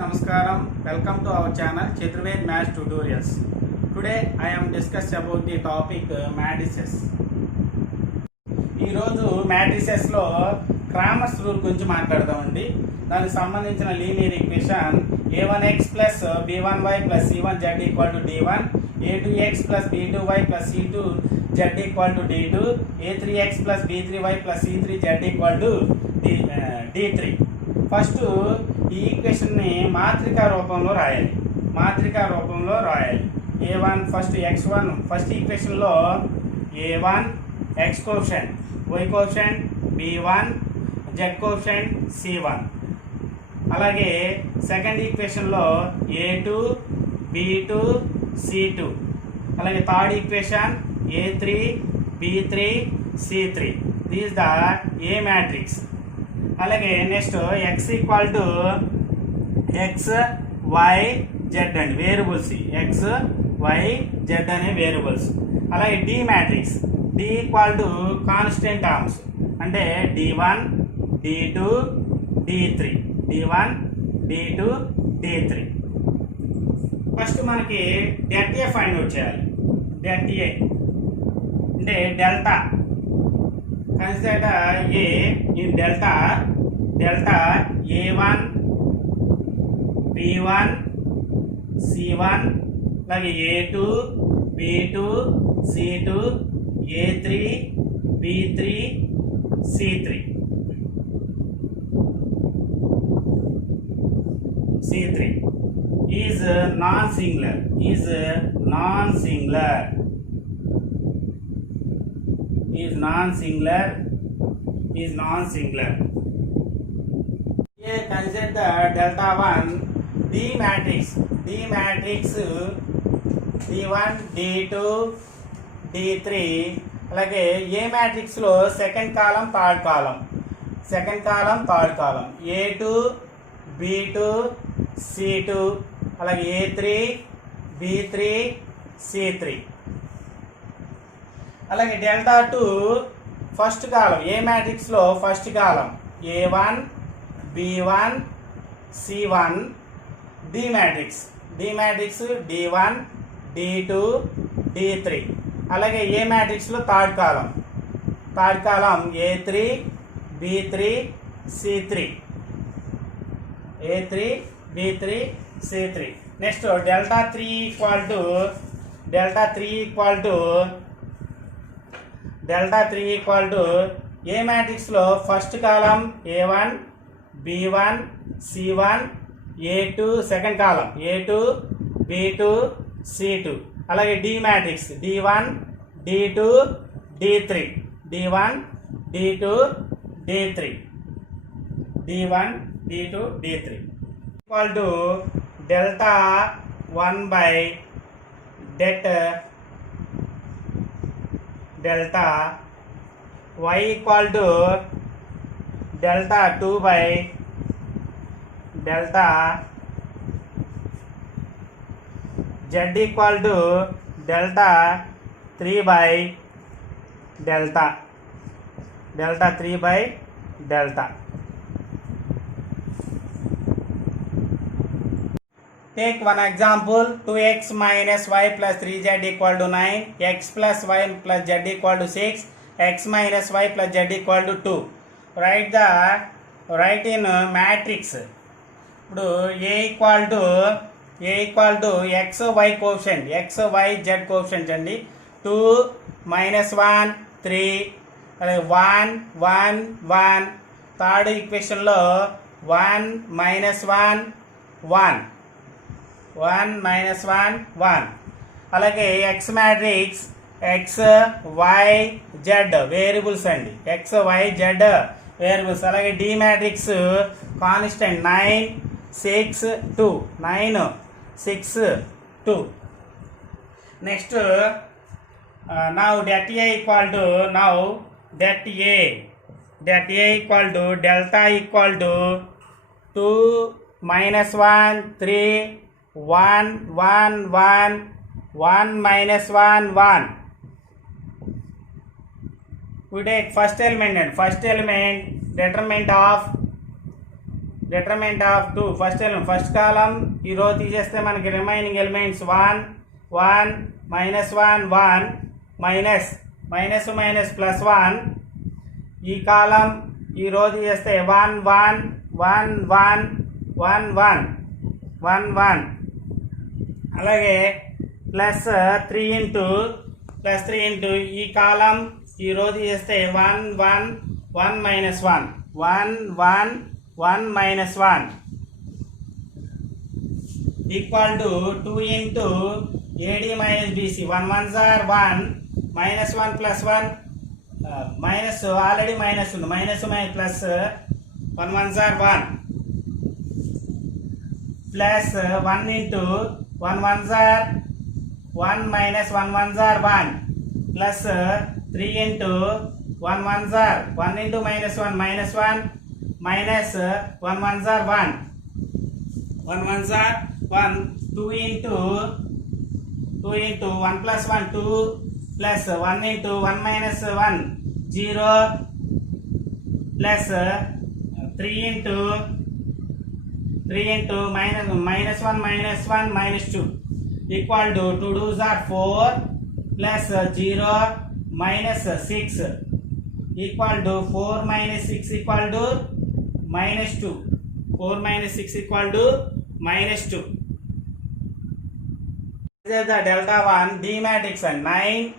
Namaskaram, welcome to our channel Chetruved Maths Tutorials. Today I am discuss about the topic matrices. ఈరోజు మ్యాట్రిసెస్లో Cramer's rule గురించి మాట్లాడదామండి. దానికి సంబంధించిన linear equation a1x plus b1y plus c1z equal to d1, a2x plus b2y plus c2z equal to d2, a3x plus b3y plus c3z equal to d3. First ఈ ఈక్వేషన్ని మాత్రికా రూపంలో రాయాలి. a1 ఫస్ట్ x1 ఫస్ట్ ఈక్వేషన్లో a1 x coefficient, y coefficient b1, z coefficient c1. అలాగే second ఈక్వేషన్లో a2 b2 c2. అలాగే third equation a3 b3 c3. This the A matrix. అలాగే next x equal to x y z అండి variables, x y z అనే variables. అలాగే D matrix, D equal to constant terms అంటే d1 d2 d3, d1 d2 d3. First మనకి det A find out చేయాలి. Det A అంటే delta. Consider A in delta a1 b1 c1, అలాగే a2 b2 c2 a3 b3 c3 is non-singular Here consider the delta 1 D matrix d1 d2 d3. అలాగే A matrix లో second column third column a2 b2 c2, అలాగే a3 b3 c3. అలాగే delta 2 first column, A matrix లో first column a1 b1 c1. D matrix d1 d2 d3. అలాగే A matrix లో third column a3 b3 c3, a3 b3 c3. Next delta 3 equal to A matrix లో first column a1 b1 c1, a2 second column a2 b2 c2. అలాగే D matrix d1 d2 d3, d1 d2 d3, d1 d2 d3 equal to delta 1 by delta y equal to delta 2 by delta z equal to delta 3 by delta 3 by delta. Take one example. 2x minus y plus 3z equal to 9, x plus y plus z equal to 6, x minus y plus z equal to 2. Write in matrix. ఇప్పుడు a equal to x y coefficient, x y z coefficient అండి. 2 -1 3, అలాగే 1 1 1. Third ఈక్వేషన్లో 1 -1 1. అలాగే x matrix x y z variables అండి, x y z variables. అలాగే D matrix constant 9 6 2, 9 6 2. Next now det a equal to delta equal to 2 -1 3 1 1 1 1 -1 1. We take first element determinant of determinant of 2 first column ఈ రో తీసేస్తే మనకి remaining elements 1 1 minus 1 1 minus minus minus plus 1 ఈ కాలం ఈ రో తీసేస్తే 1 1 1 1 1 1 1 1 అలాగే ప్లస్ 3 ఇంటూ ఈ కాలం ఈ రో తీసేస్తే 1 1 1 మైనస్ 1 1 1 1 minus 1 equal to 2 into AD minus BC 1 ones are 1 minus 1 plus 1 minus already minus minus plus 1 ones are 1 plus 1 into 1 ones are 1 minus 1 ones are 1 plus 3 into 1 ones are 1 into minus 1 minus 1 minus 1 ones are 1 1 ones are 1 2 into 1 plus 1 2 plus 1 into 1 minus 1 0 plus 3 into minus 1 minus 2 equal to 2 2s are 4 plus 0 minus 6 equal to 4 minus 6 equal to minus 2 4 minus 6 equal to minus 2 this is the delta 1 D matrix and 9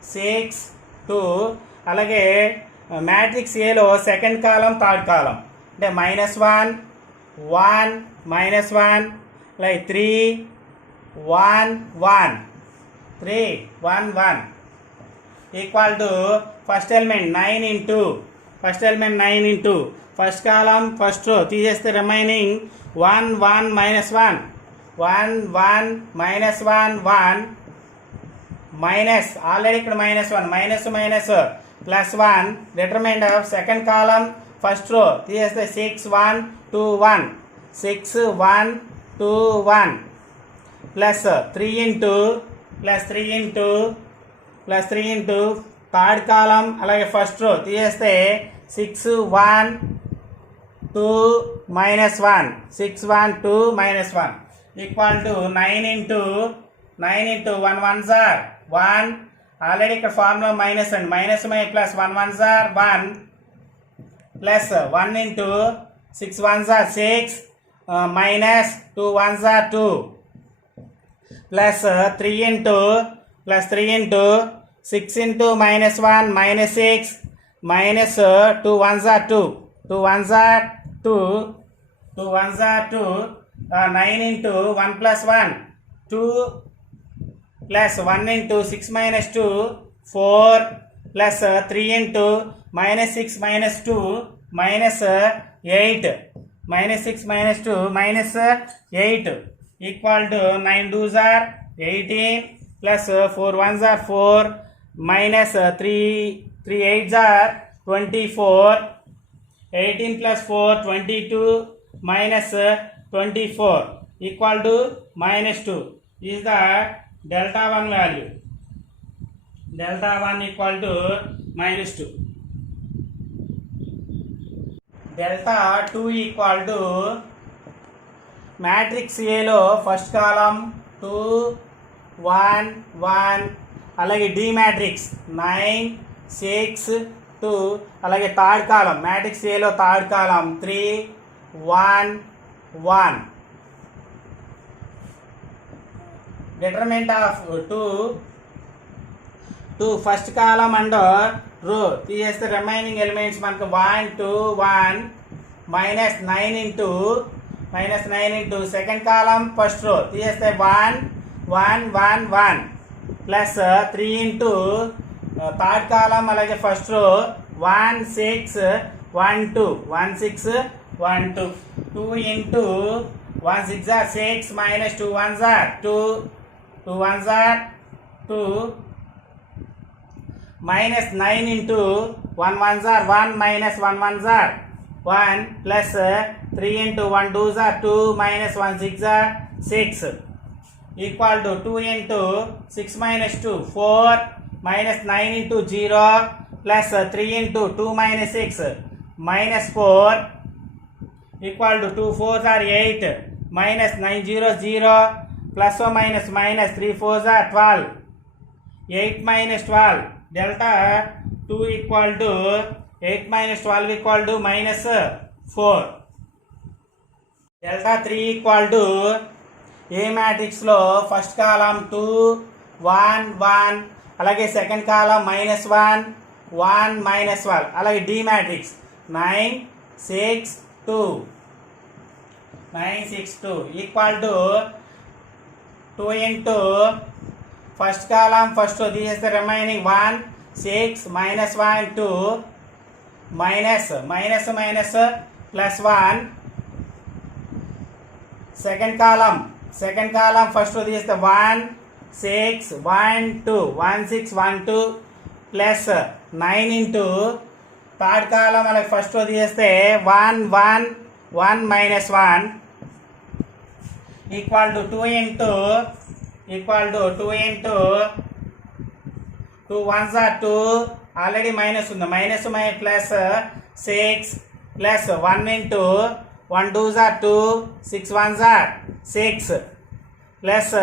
6 2 అలాగే మ్యాట్రిక్స్ ఏలో second column third కాలం అంటే -1 1 -1 like 3 1 1 3 1 1 equal to first element 9 into first column first row తీసేస్తే remaining 1 1 minus 1 1 1 minus 1 1 minus already ఇక్కడ -1 minus plus 1 determinant of second column first row తీసేస్తే 6 1 2 1 6 1 2 1 ప్లస్ 3 into third కాలం అలాగే first row తీసేస్తే 6 1 2 minus 1 6 1 2 minus 1 equal to 9 into 1 ones are 1 ఆల్రెడీ ఇక్కడ formula minus అండి minus plus 1 ones are 1 ప్లస్ 1 into 6 ones are 6 minus 2 ones are 2 plus 3 into 6 into minus 1 minus 6 minus 2 ones are 2 2 ones are 2 9 into 1 plus 1 2 plus 1 into 6 minus 2 4 plus 3 into minus 6 minus 2 minus 8 minus 6 minus 2 minus 8 equal to 9 2s are 18 plus 4 1s are 4 minus 3 8s are 24 18 plus 4 22 minus 24 equal to minus 2 is the delta 1 value. Delta 1 equal to minus 2. Delta 2 equal to matrix A లో first కాలం 2 1 1 అలాగే D matrix 9 6 2 అలాగే థర్డ్ కాలం matrix A లో third column 3 1 1 determinant of 2 first కాలం అండ్ రో తీసేస్తే remaining elements మనకు 1 2 1 మైనస్ 9 into second column first row తీసేస్తే 1 1 1 1 ప్లస్ 3 into third కాలం అలాగే first row 1 6 1 2 1 6 1 2 2 ఇంటూ 1 6 are 6 minus 2 1s are 2 2 ones are 2 minus 9 into 1 ones are 1 minus 1 ones are 1 plus 3 into 1 2s are 2 minus 1 6 are 6 equal to 2 into 6 minus 2 4 minus 9 into 0 plus 3 into 2 minus 6 minus 4 equal to 2 4s are 8 minus 9 0 0 plus or minus minus 3 4s are 12 8 minus 12 delta 2 equal to 8 minus 12 equal to minus 4 delta 3 equal to A matrix లో first కాలం 2 1 1 అలాగే second column -1 1 -1 అలాగే D matrix 9 6 2 9 6 2 equal to 2 into first column first తీసేస్తే remaining 1 6 -1 2 minus minus minus plus 1 second column first తీస్తే 1 6 1 2 1 6 1 2 ప్లస్ 9 into third కాలం అలాగే ఫస్ట్ తీస్తే 1 1 1 minus 1 equal to 2 into 2 1s are 2 already minus ఉంది minus plus 6 plus 1 into 1 2s are 2 6 1s are 6 plus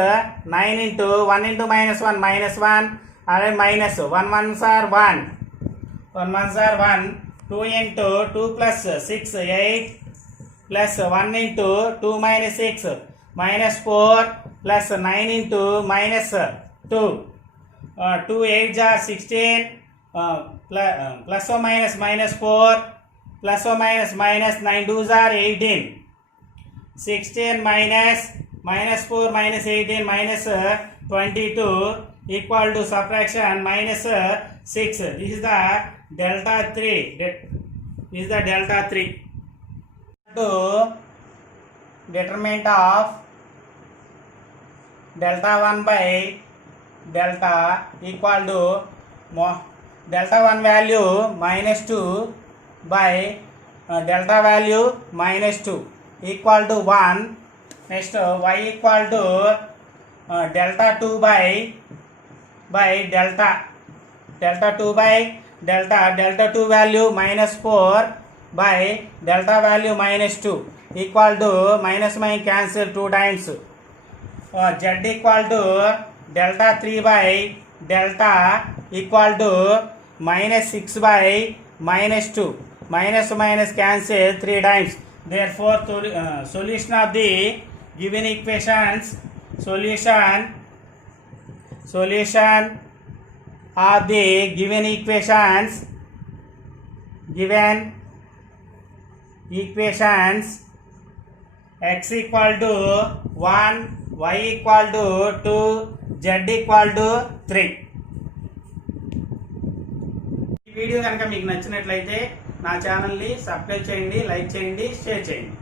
9 into 1 into -1 -1 అలాగే minus 1 1s are 1 1 1s are 1 2 into 2 plus 6 8 plus 1 into 2 minus 6 -4 plus 9 into -2 2 8s are 16 plus or minus -4 plus or minus 9 2s are 18 16 minus -4 minus 18 minus 22 equal to subtraction minus 6. This is the delta 3. This is the delta 3. To determinant of delta 1 by delta equal to delta 1 value -2 by delta value -2 equal to 1. Next y equal to delta 2 by delta 2 by delta 2 value -4 by delta value -2 equal to minus cancel 2 times. Z equal to delta 3 by delta equal to -6 by -2 minus cancel 3 times. Therefore solution of the given equations solution of the given equations x equal to 1 y equal to 2 z equal to 3. ఈ వీడియో కనుక మీకు నచ్చినట్లయితే నా ఛానల్ని సబ్స్క్రైబ్ చేయండి, లైక్ చేయండి, షేర్ చేయండి.